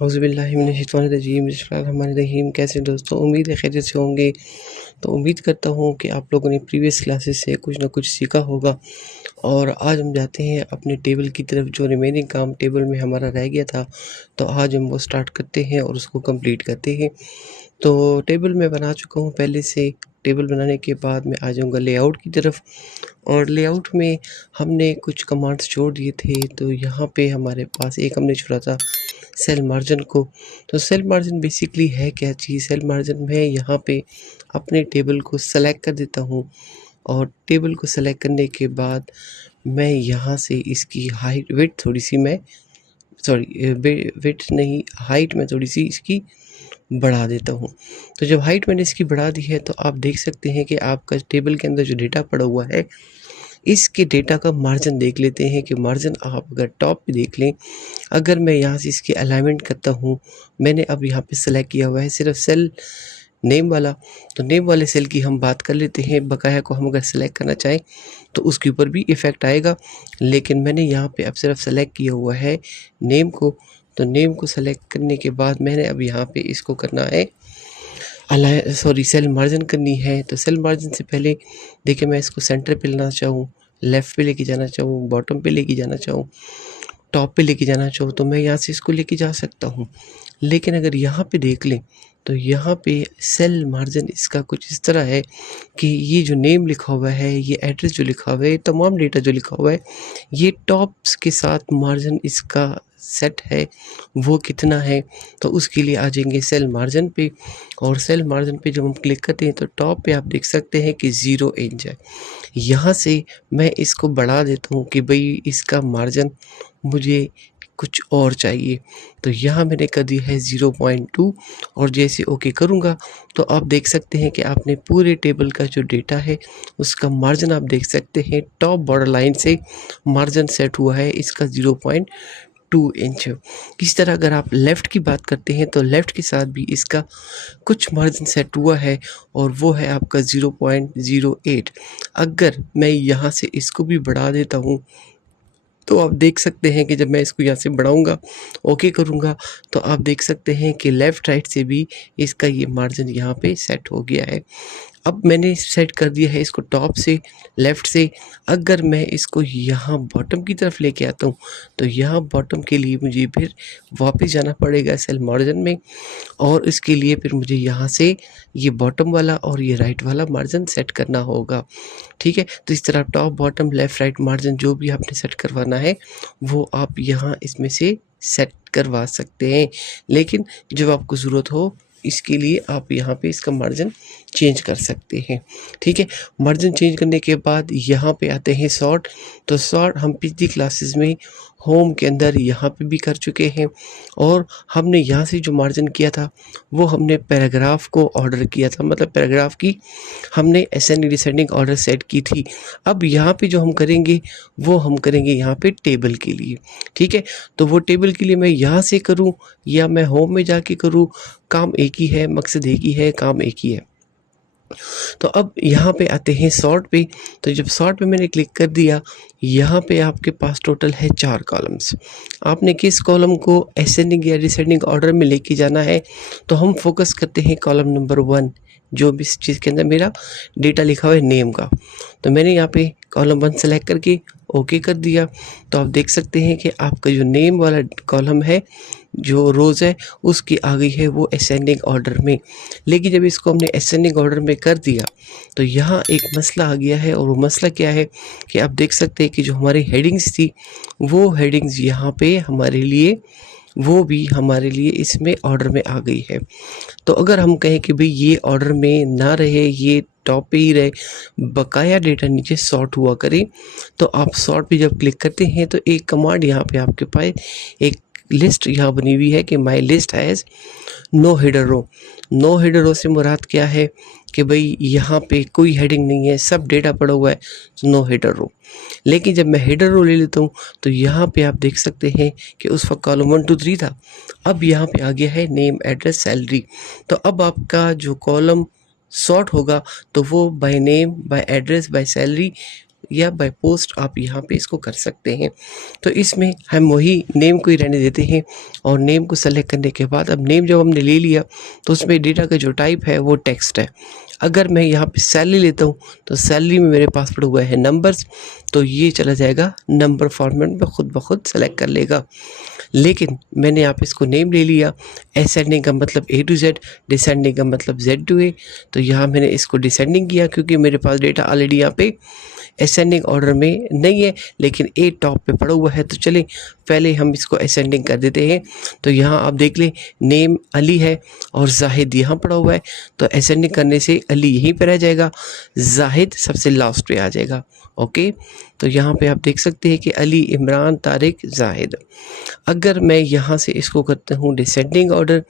औज़ुबिल्लाहिमिनश्शैतानिर्रजीम बिस्मिल्लाहिर्रहमानिर्रहीम। कैसे दोस्तों, उम्मीद है खैरियत से होंगे। तो उम्मीद करता हूँ कि आप लोगों ने प्रीवियस क्लासेस से कुछ ना कुछ सीखा होगा। और आज हम जाते हैं अपने टेबल की तरफ। जो रिमेनिंग काम टेबल में हमारा रह गया था, तो आज हम वो स्टार्ट करते हैं और उसको कंप्लीट करते हैं। तो टेबल मैं बना चुका हूँ पहले से। टेबल बनाने के बाद मैं आ जाऊँगा लेआउट की तरफ, और लेआउट में हमने कुछ कमांड्स छोड़ दिए थे। तो यहाँ पे हमारे पास एक हमने छोड़ा था सेल मार्जिन को। तो सेल मार्जिन बेसिकली है क्या चीज़? सेल मार्जिन में यहाँ पे अपने टेबल को सेलेक्ट कर देता हूँ, और टेबल को सेलेक्ट करने के बाद मैं यहाँ से इसकी हाइट विड्थ थोड़ी सी मैं विड्थ नहीं, हाइट में थोड़ी सी इसकी बढ़ा देता हूँ। तो जब हाइट मैंने इसकी बढ़ा दी है, तो आप देख सकते हैं कि आपका टेबल के अंदर जो डेटा पड़ा हुआ है, इसके डेटा का मार्जिन देख लेते हैं कि मार्जिन आप अगर टॉप पे देख लें, अगर मैं यहाँ से इसकी अलाइनमेंट करता हूँ, मैंने अब यहाँ पे सेलेक्ट किया हुआ है सिर्फ सेल नेम वाला। तो नेम वाले सेल की हम बात कर लेते हैं। बकाया को हम अगर सेलेक्ट करना चाहें तो उसके ऊपर भी इफ़ेक्ट आएगा, लेकिन मैंने यहाँ पे अब सिर्फ सेलेक्ट किया हुआ है नेम को। तो नेम को सेलेक्ट करने के बाद मैंने अब यहाँ पे इसको करना है सेल मार्जिन करनी है। तो सेल मार्जिन से पहले देखिए, मैं इसको सेंटर पे लेना चाहूँ, लेफ़्ट पे लेके जाना चाहूँ, बॉटम पे लेके जाना चाहूँ, टॉप पे लेके जाना चाहूँ, तो मैं यहाँ से इसको लेके जा सकता हूँ। लेकिन अगर यहाँ पे देख लें, तो यहाँ पे सेल मार्जिन इसका कुछ इस तरह है कि ये जो नेम लिखा हुआ है, ये एड्रेस जो लिखा हुआ है, ये तमाम डेटा जो लिखा हुआ है, ये टॉप्स के साथ मार्जिन इसका सेट है वो कितना है। तो उसके लिए आ जाएंगे सेल मार्जिन पे, और सेल मार्जिन पे जब हम क्लिक करते हैं तो टॉप पे आप देख सकते हैं कि 0 इंच है। यहाँ से मैं इसको बढ़ा देता हूँ कि भाई इसका मार्जिन मुझे कुछ और चाहिए। तो यहाँ मैंने कर दिया है 0.2, और जैसे ओके करूँगा तो आप देख सकते हैं कि आपने पूरे टेबल का जो डेटा है उसका मार्जिन आप देख सकते हैं। टॉप बॉर्डर लाइन से मार्जिन सेट हुआ है इसका 0.2 इंच। इस तरह अगर आप लेफ़्ट की बात करते हैं तो लेफ़्ट के साथ भी इसका कुछ मार्जिन सेट हुआ है, और वो है आपका 0.08। अगर मैं यहाँ से इसको भी बढ़ा देता हूँ, तो आप देख सकते हैं कि जब मैं इसको यहाँ से बढ़ाऊँगा, ओके करूँगा, तो आप देख सकते हैं कि लेफ़्ट राइट से भी इसका ये मार्जिन यहाँ पे सेट हो गया है। अब मैंने सेट कर दिया है इसको टॉप से, लेफ़्ट से। अगर मैं इसको यहाँ बॉटम की तरफ लेके आता हूँ, तो यहाँ बॉटम के लिए मुझे फिर वापस जाना पड़ेगा सेल मार्जिन में, और इसके लिए फिर मुझे यहाँ से ये बॉटम वाला और ये राइट वाला मार्जिन सेट करना होगा। ठीक है, तो इस तरह top bottom left right margin जो भी आपने सेट करवाना है, वो आप यहाँ इसमें से सेट करवा सकते हैं। लेकिन जब आपको ज़रूरत हो, इसके लिए आप यहाँ पे इसका मार्जिन चेंज कर सकते हैं। ठीक है, मार्जिन चेंज करने के बाद यहाँ पे आते हैं सॉर्ट। तो सॉर्ट हम पिछली क्लासेस में होम के अंदर यहाँ पे भी कर चुके हैं, और हमने यहाँ से जो मार्जिन किया था वो हमने पैराग्राफ को ऑर्डर किया था, मतलब पैराग्राफ की हमने असेंडिंग डिसेंडिंग ऑर्डर सेट की थी। अब यहाँ पे जो हम करेंगे वो हम करेंगे यहाँ पे टेबल के लिए। ठीक है, तो वो टेबल के लिए मैं यहाँ से करूँ या मैं होम में जाके करूँ, काम एक ही है, मकसद एक ही है, काम एक ही है। तो अब यहाँ पे आते हैं सॉर्ट पे। तो जब सॉर्ट पे मैंने क्लिक कर दिया, यहाँ पे आपके पास टोटल है 4 कॉलम्स। आपने किस कॉलम को असेंडिंग या डिसेंडिंग ऑर्डर में लेके जाना है, तो हम फोकस करते हैं कॉलम नंबर 1, जो भी इस चीज़ के अंदर मेरा डेटा लिखा हुआ है नेम का। तो मैंने यहाँ पे कॉलम 1 सेलेक्ट करके ओके कर दिया। तो आप देख सकते हैं कि आपका जो नेम वाला कॉलम है, जो रोज़ है, उसकी आ गई है वो असेंडिंग ऑर्डर में। लेकिन जब इसको हमने असेंडिंग ऑर्डर में कर दिया, तो यहाँ एक मसला आ गया है, और वो मसला क्या है कि आप देख सकते हैं कि जो हमारी हेडिंग्स थी, वो हेडिंग्स यहाँ पे हमारे लिए वो भी हमारे लिए इसमें ऑर्डर में आ गई है। तो अगर हम कहें कि भाई ये ऑर्डर में ना रहे, ये टॉप पे ही रहे, बकाया डेटा नीचे सॉर्ट हुआ करे, तो आप सॉर्ट पे जब क्लिक करते हैं तो एक कमांड यहाँ पे आपके पास एक लिस्ट यहाँ बनी हुई है कि my list has no header row. No header row से मुराद क्या है कि भाई यहाँ पे कोई हेडिंग नहीं है, सब डेटा पड़ा हुआ है, नो हेडर रो। लेकिन जब मैं हेडर रो ले लेता हूँ, तो यहाँ पे आप देख सकते हैं कि उस वक्त कॉलम 1 2 3 था, अब यहाँ पे आ गया है नेम एड्रेस सैलरी। तो अब आपका जो कॉलम सॉर्ट होगा, तो वो by name, by address, by salary या बाय पोस्ट आप यहाँ पे इसको कर सकते हैं। तो इसमें हम वही नेम को ही रहने देते हैं और नेम को सेलेक्ट करने के बाद अब नेम जब हमने ले लिया तो उसमें डेटा का जो टाइप है वो टेक्स्ट है। अगर मैं यहाँ पे सैलरी लेता हूँ तो सैलरी में मेरे पास पड़ा हुआ है नंबर्स, तो ये चला जाएगा नंबर फॉर्मेट में, खुद ब खुद सेलेक्ट कर लेगा। लेकिन मैंने यहाँ पे इसको नेम ले लिया, असेंडिंग का मतलब A to Z, डिसेंडिंग का मतलब Z to A, तो यहाँ मैंने इसको डिसेंडिंग किया क्योंकि मेरे पास डेटा ऑलरेडी यहाँ पे असेंडिंग ऑर्डर में नहीं है लेकिन A टॉप पे पड़ा हुआ है। तो चलिए पहले हम इसको असेंडिंग कर देते हैं। तो यहाँ आप देख लें नेम अली है और जाहिद यहाँ पड़ा हुआ है, तो असेंडिंग करने से अली यहीं पर रह जाएगा, जाहिद सबसे लास्ट पे आ जाएगा। ओके, तो यहाँ पे आप देख सकते हैं कि अली, इमरान, तारिक, जाहिद। अगर मैं यहाँ से इसको करता हूँ डिसेंडिंग ऑर्डर,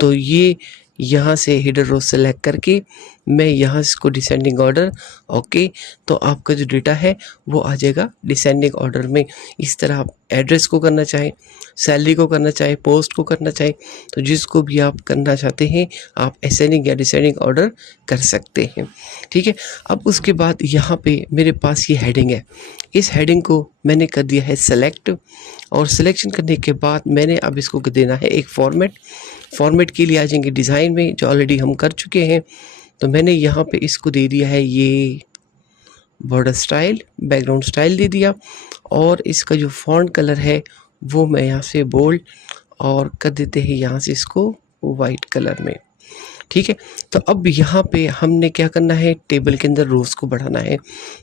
तो ये यहाँ से हेडर रो सेलेक्ट करके मैं यहाँ इसको डिसेंडिंग ऑर्डर, ओके, तो आपका जो डेटा है वो आ जाएगा डिसेंडिंग ऑर्डर में। इस तरह आप एड्रेस को करना चाहें, सैलरी को करना चाहें, पोस्ट को करना चाहें, तो जिसको भी आप करना चाहते हैं आप असेंडिंग या डिसेंडिंग ऑर्डर कर सकते हैं। ठीक है, अब उसके बाद यहाँ पे मेरे पास ये हेडिंग है, इस हेडिंग को मैंने कर दिया है सेलेक्ट, और सिलेक्शन करने के बाद मैंने अब इसको देना है एक फॉर्मेट के लिए आ जाएंगे डिज़ाइन में जो ऑलरेडी हम कर चुके हैं। तो मैंने यहाँ पे इसको दे दिया है ये बॉर्डर स्टाइल, बैकग्राउंड स्टाइल दे दिया, और इसका जो फॉन्ट कलर है वो मैं यहाँ से बोल्ड और कर देते हैं यहाँ से इसको वाइट कलर में। ठीक है, तो अब यहाँ पे हमने क्या करना है, टेबल के अंदर रोज़ को बढ़ाना है।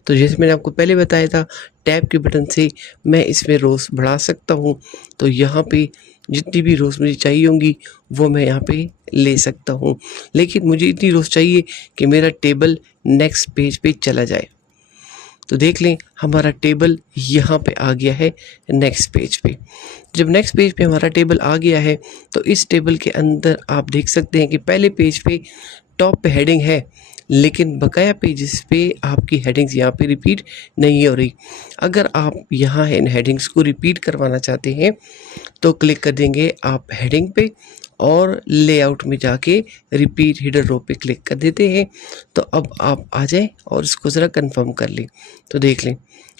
तो जैसे मैंने आपको पहले बताया था, टैब के बटन से मैं इसमें रोज़ बढ़ा सकता हूँ। तो यहाँ पे जितनी भी रोज़ मुझे चाहिए होंगी वो मैं यहाँ पे ले सकता हूँ, लेकिन मुझे इतनी रोज़ चाहिए कि मेरा टेबल नेक्स्ट पेज पे चला जाए। तो देख लें हमारा टेबल यहाँ पे आ गया है नेक्स्ट पेज पे। जब नेक्स्ट पेज पे हमारा टेबल आ गया है तो इस टेबल के अंदर आप देख सकते हैं कि पहले पेज पे टॉप पे हेडिंग है, लेकिन बकाया पेजेस पे आपकी हेडिंग्स यहाँ पे रिपीट नहीं हो रही। अगर आप यहाँ इन हेडिंग्स को रिपीट करवाना चाहते हैं तो क्लिक कर देंगे आप हेडिंग पे और लेआउट में जाके रिपीट हेडर रो पे क्लिक कर देते हैं। तो अब आप आ जाएं और इसको ज़रा कंफर्म कर लें। तो देख लें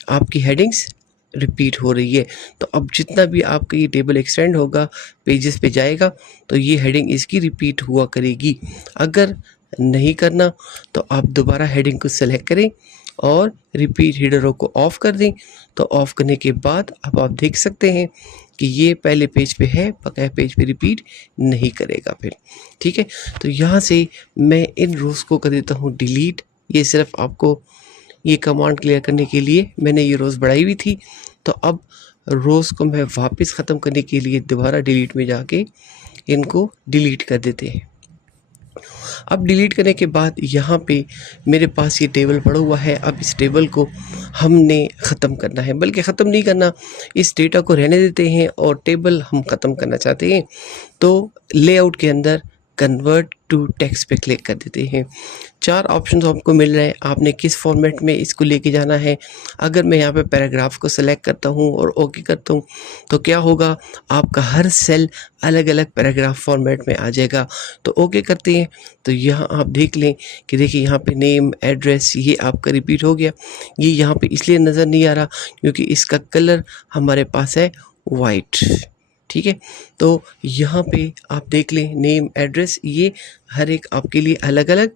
आपकी हेडिंग्स रिपीट हो रही है। तो अब जितना भी आपका ये टेबल एक्सटेंड होगा, पेजेस पे जाएगा, तो ये हेडिंग इसकी रिपीट हुआ करेगी। अगर नहीं करना तो आप दोबारा हेडिंग को सेलेक्ट करें और रिपीट हेडर रो को ऑफ़ कर दें। तो ऑफ़ करने के बाद अब आप देख सकते हैं कि ये पहले पेज पे है, बकाया पेज पे रिपीट नहीं करेगा फिर। ठीक है, तो यहाँ से मैं इन रोज़ को कर देता हूँ डिलीट। ये सिर्फ आपको ये कमांड क्लियर करने के लिए मैंने ये रोज़ बढ़ाई हुई थी। तो अब रोज़ को मैं वापस ख़त्म करने के लिए दोबारा डिलीट में जाके इनको डिलीट कर देते हैं। अब डिलीट करने के बाद यहाँ पे मेरे पास ये टेबल पड़ा हुआ है। अब इस टेबल को हमने ख़त्म करना है, बल्कि ख़त्म नहीं करना, इस डेटा को रहने देते हैं और टेबल हम ख़त्म करना चाहते हैं। तो लेआउट के अंदर कन्वर्ट टू टेक्स्ट पे क्लिक कर देते हैं। 4 ऑप्शंस आपको मिल रहे हैं, आपने किस फॉर्मेट में इसको लेके जाना है। अगर मैं यहाँ पे पैराग्राफ को सेलेक्ट करता हूँ और ओके करता हूँ तो क्या होगा, आपका हर सेल अलग अलग पैराग्राफ फॉर्मेट में आ जाएगा। तो ओके करते हैं तो यहाँ आप देख लें कि देखिए यहाँ पे नेम, एड्रेस ये आपका रिपीट हो गया। ये यहाँ पे इसलिए नज़र नहीं आ रहा क्योंकि इसका कलर हमारे पास है वाइट। ठीक है, तो यहाँ पे आप देख लें नेम, एड्रेस ये हर एक आपके लिए अलग अलग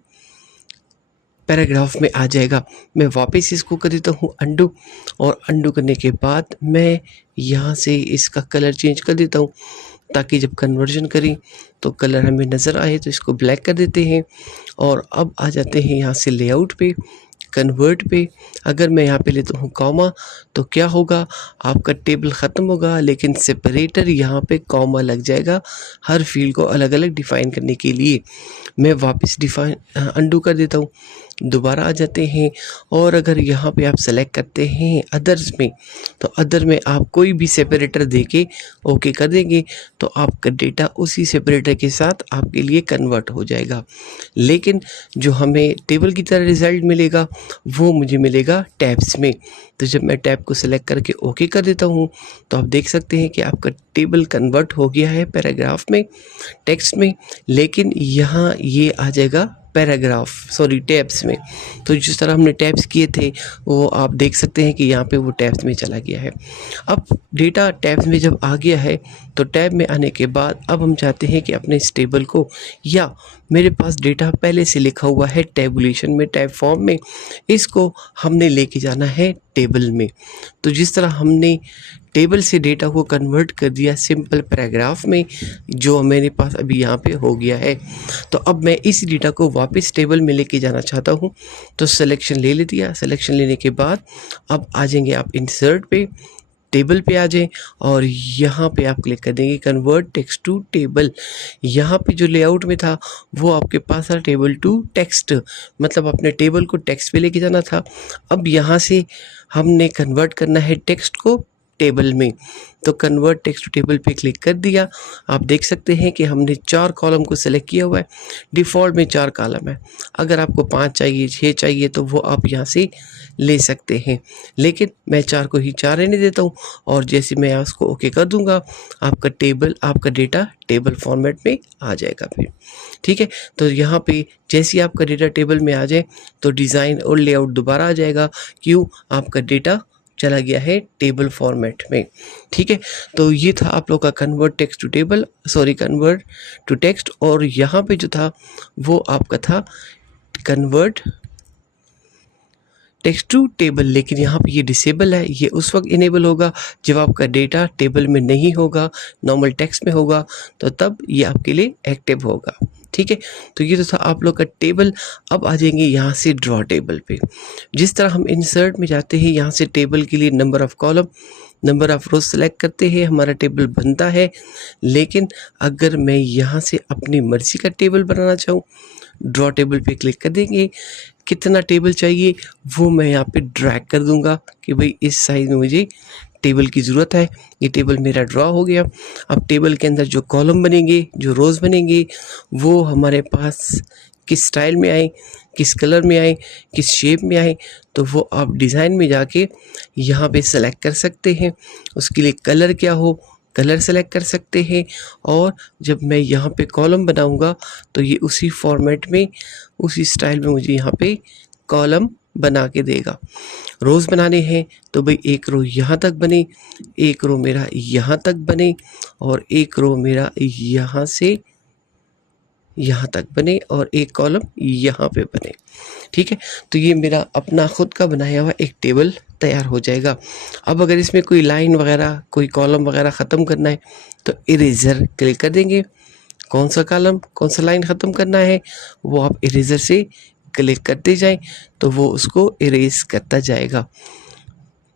पैराग्राफ में आ जाएगा। मैं वापस इसको कर देता हूँ अंडू, और अंडू करने के बाद मैं यहाँ से इसका कलर चेंज कर देता हूँ ताकि जब कन्वर्जन करें तो कलर हमें नज़र आए। तो इसको ब्लैक कर देते हैं और अब आ जाते हैं यहाँ से लेआउट पे, कन्वर्ट पे। अगर मैं यहाँ पे लेता हूँ कॉमा तो क्या होगा, आपका टेबल ख़त्म होगा लेकिन सेपरेटर यहाँ पे कॉमा लग जाएगा हर फील्ड को अलग अलग डिफ़ाइन करने के लिए। मैं वापस अंडू कर देता हूँ, दोबारा आ जाते हैं, और अगर यहाँ पे आप सेलेक्ट करते हैं अदर्स में तो अदर में आप कोई भी सेपरेटर देके ओके कर देंगे तो आपका डेटा उसी सेपरेटर के साथ आपके लिए कन्वर्ट हो जाएगा। लेकिन जो हमें टेबल की तरह रिज़ल्ट मिलेगा वो मुझे मिलेगा टैब्स में। तो जब मैं टैब को सेलेक्ट करके ओके कर देता हूँ तो आप देख सकते हैं कि आपका टेबल कन्वर्ट हो गया है पैराग्राफ में, टेक्स्ट में, लेकिन यहाँ ये आ जाएगा टैब्स में। तो जिस तरह हमने टैब्स किए थे वो आप देख सकते हैं कि यहाँ पे वो टैब्स में चला गया है। अब डेटा टैब्स में जब आ गया है तो टैब में आने के बाद अब हम चाहते हैं कि अपने इस टेबल को, या मेरे पास डेटा पहले से लिखा हुआ है टेबुलेशन में, टैब फॉर्म में, इसको हमने लेके जाना है टेबल में। तो जिस तरह हमने टेबल से डेटा को कन्वर्ट कर दिया सिंपल पैराग्राफ में, जो मेरे पास अभी यहाँ पे हो गया है, तो अब मैं इस डेटा को वापस टेबल में लेके जाना चाहता हूँ। तो सिलेक्शन ले दिया। सिलेक्शन लेने के बाद अब आ जाएंगे आप इंसर्ट पे, टेबल पे आ जाएं और यहाँ पे आप क्लिक कर देंगे कन्वर्ट टेक्स्ट टू टेबल। यहाँ पे जो लेआउट में था वो आपके पास था टेबल टू टेक्स्ट, मतलब अपने टेबल को टेक्स्ट पे लेके जाना था। अब यहाँ से हमने कन्वर्ट करना है टेक्स्ट को टेबल में, तो कन्वर्ट टेक्स्ट टू टेबल पे क्लिक कर दिया। आप देख सकते हैं कि हमने 4 कॉलम को सेलेक्ट किया हुआ है। डिफ़ॉल्ट में 4 कॉलम है, अगर आपको 5 चाहिए, 6 चाहिए तो वो आप यहाँ से ले सकते हैं, लेकिन मैं 4 को ही 4 रहने देता हूँ। और जैसे मैं उसको ओके कर दूँगा आपका डेटा टेबल फॉर्मेट में आ जाएगा फिर। ठीक है, तो यहाँ पे जैसे ही आपका डेटा टेबल में आ जाए तो डिज़ाइन और लेआउट दोबारा आ जाएगा। क्यों? आपका डेटा चला गया है टेबल फॉर्मेट में। ठीक है, तो ये था आप लोग का कन्वर्ट टू टेक्स्ट, और यहाँ पे जो था वो आपका था कन्वर्ट टेक्स्ट टू टेबल, लेकिन यहाँ पे ये डिसेबल है। ये उस वक्त इनेबल होगा जब आपका डेटा टेबल में नहीं होगा, नॉर्मल टेक्स्ट में होगा, तो तब ये आपके लिए एक्टिव होगा। ठीक है, तो ये तो था आप लोग का टेबल। अब आ जाएंगे यहाँ से ड्रॉ टेबल पे। जिस तरह हम इंसर्ट में जाते हैं, यहाँ से टेबल के लिए number of column, number of rows select करते हैं, हमारा टेबल बनता है। लेकिन अगर मैं यहाँ से अपनी मर्ज़ी का टेबल बनाना चाहूँ, ड्रॉ टेबल पे क्लिक कर देंगे। कितना टेबल चाहिए वो मैं यहाँ पे ड्रैग कर दूँगा कि भाई इस साइज़ में मुझे टेबल की ज़रूरत है। ये टेबल मेरा ड्रॉ हो गया। अब टेबल के अंदर जो कॉलम बनेंगे, जो रोज़ बनेंगे, वो हमारे पास किस स्टाइल में आए, किस कलर में आए, किस शेप में आए, तो वो आप डिज़ाइन में जाके यहाँ पे सेलेक्ट कर सकते हैं। उसके लिए कलर क्या हो, कलर सेलेक्ट कर सकते हैं। और जब मैं यहाँ पे कॉलम बनाऊँगा तो ये उसी फॉर्मेट में, उसी स्टाइल में मुझे यहाँ पे कॉलम बना के देगा। रोज़ बनाने हैं तो भाई एक रो यहाँ तक बने, एक रो मेरा यहाँ तक बने, और एक रो मेरा यहाँ से यहाँ तक बने, और एक कॉलम यहाँ पे बने। ठीक है, तो ये मेरा अपना खुद का बनाया हुआ एक टेबल तैयार हो जाएगा। अब अगर इसमें कोई लाइन वगैरह, कोई कॉलम वगैरह ख़त्म करना है तो इरेज़र क्लिक कर देंगे। कौन सा कॉलम, कौन सा लाइन ख़त्म करना है वो आप इरेज़र से क्लिक करते जाएं तो वो उसको इरेज़ करता जाएगा।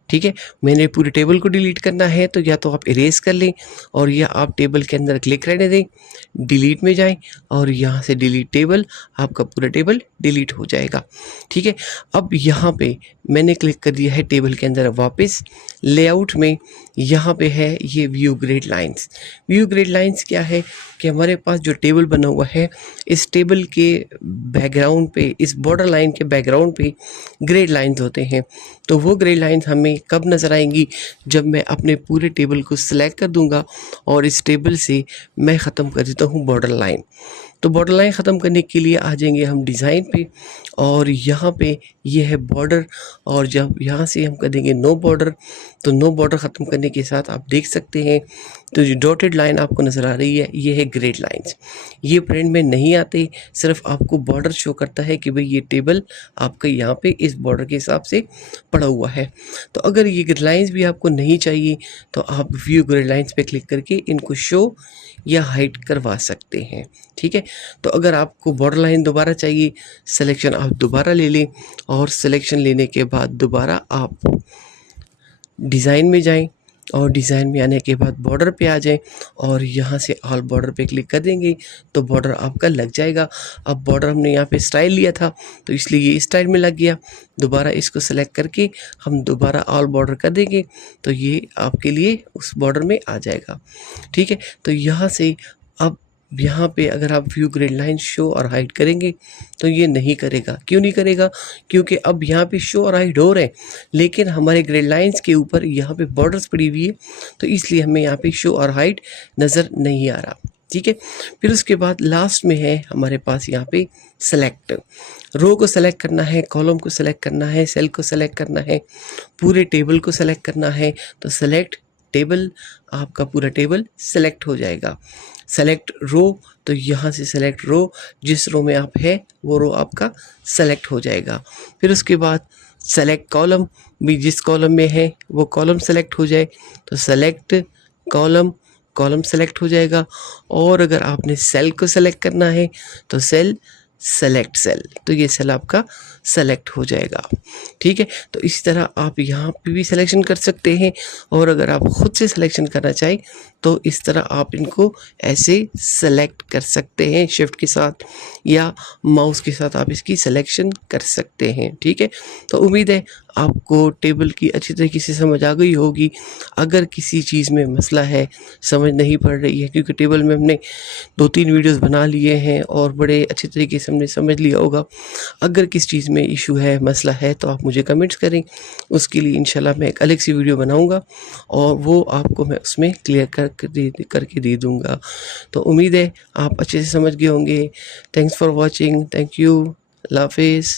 ठीक है, मैंने पूरे टेबल को डिलीट करना है तो या तो आप इरेज़ कर लें, और या आप टेबल के अंदर क्लिक रहने दें, डिलीट में जाएं और यहाँ से डिलीट टेबल, आपका पूरा टेबल डिलीट हो जाएगा। ठीक है, अब यहाँ पे मैंने क्लिक कर दिया है टेबल के अंदर वापस। लेआउट में यहाँ पे है ये view grid lines. View grid lines क्या है कि हमारे पास जो टेबल बना हुआ है, इस टेबल के बैकग्राउंड पे, इस बॉर्डर लाइन के बैकग्राउंड पे ग्रिड लाइंस होते हैं। तो वो ग्रिड लाइंस हमें कब नज़र आएंगी? जब मैं अपने पूरे टेबल को सिलेक्ट कर दूंगा और इस टेबल से मैं ख़त्म कर देता हूँ बॉर्डर लाइन। तो बॉर्डर लाइन ख़त्म करने के लिए आ जाएंगे हम डिज़ाइन पे, और यहाँ पे ये है बॉर्डर, और जब यहाँ से हम कर देंगे नो बॉर्डर, तो नो बॉर्डर ख़त्म करने के साथ आप देख सकते हैं तो जो डॉटेड लाइन आपको नज़र आ रही है ये है ग्रिड लाइंस। ये प्रिंट में नहीं आते, सिर्फ आपको बॉर्डर शो करता है कि भाई ये टेबल आपका यहाँ पे इस बॉर्डर के हिसाब से पड़ा हुआ है। तो अगर ये ग्रिड लाइंस भी आपको नहीं चाहिए तो आप व्यू ग्रिड लाइंस पे क्लिक करके इनको शो या हाइड करवा सकते हैं। ठीक है, तो अगर आपको बॉर्डर लाइन दोबारा चाहिए, सिलेक्शन आप दोबारा ले लें, और सिलेक्शन लेने के बाद दोबारा आप डिज़ाइन में जाएं, और डिज़ाइन में आने के बाद बॉर्डर पे आ जाएं, और यहाँ से ऑल बॉर्डर पे क्लिक कर देंगे तो बॉर्डर आपका लग जाएगा। अब बॉर्डर हमने यहाँ पे स्टाइल लिया था तो इसलिए ये स्टाइल में लग गया। दोबारा इसको सेलेक्ट करके हम दोबारा ऑल बॉर्डर कर देंगे तो ये आपके लिए उस बॉर्डर में आ जाएगा। ठीक है, तो यहाँ से अब यहाँ पे अगर आप व्यू ग्रिड लाइन शो और हाइड करेंगे तो ये नहीं करेगा। क्यों नहीं करेगा? क्योंकि अब यहाँ पे शो और हाइड हो रहे हैं, लेकिन हमारे ग्रिड लाइंस के ऊपर यहाँ पे बॉर्डर्स पड़ी हुई है, तो इसलिए हमें यहाँ पे शो और हाइड नज़र नहीं आ रहा। ठीक है। फिर उसके बाद लास्ट में है हमारे पास यहाँ पे सेलेक्ट। रो को सेलेक्ट करना है, कॉलम को सेलेक्ट करना है, सेल को सेलेक्ट करना है, पूरे टेबल को सेलेक्ट करना है। तो सेलेक्ट टेबल, आपका पूरा टेबल सेलेक्ट हो जाएगा। सेलेक्ट रो, तो यहाँ से सेलेक्ट रो, जिस रो में आप है वो रो आपका सेलेक्ट हो जाएगा। फिर उसके बाद सेलेक्ट कॉलम, भी जिस कॉलम में है वो कॉलम सेलेक्ट हो जाए, तो सेलेक्ट कॉलम, कॉलम सेलेक्ट हो जाएगा। और अगर आपने सेल को सेलेक्ट करना है तो सेल, सेलेक्ट सेल, तो ये सेल आपका सेलेक्ट हो जाएगा। ठीक है, तो इस तरह आप यहाँ पे भी सिलेक्शन कर सकते हैं। और अगर आप खुद से सिलेक्शन करना चाहें तो इस तरह आप इनको ऐसे सेलेक्ट कर सकते हैं शिफ्ट के साथ, या माउस के साथ आप इसकी सिलेक्शन कर सकते हैं। ठीक है, तो उम्मीद है आपको टेबल की अच्छी तरीके से समझ आ गई होगी। अगर किसी चीज़ में मसला है, समझ नहीं पड़ रही है, क्योंकि टेबल में हमने 2-3 वीडियोस बना लिए हैं और बड़े अच्छे तरीके से हमने समझ लिया होगा। अगर किस चीज़ में इशू है, मसला है, तो आप मुझे कमेंट्स करें। उसके लिए इंशाल्लाह मैं एक अलग सी वीडियो बनाऊंगा और वो आपको मैं उसमें क्लियर करके दे दूंगा। तो उम्मीद है आप अच्छे से समझ गए होंगे। Thanks for watching, thank you, अल्लाह हाफिज़।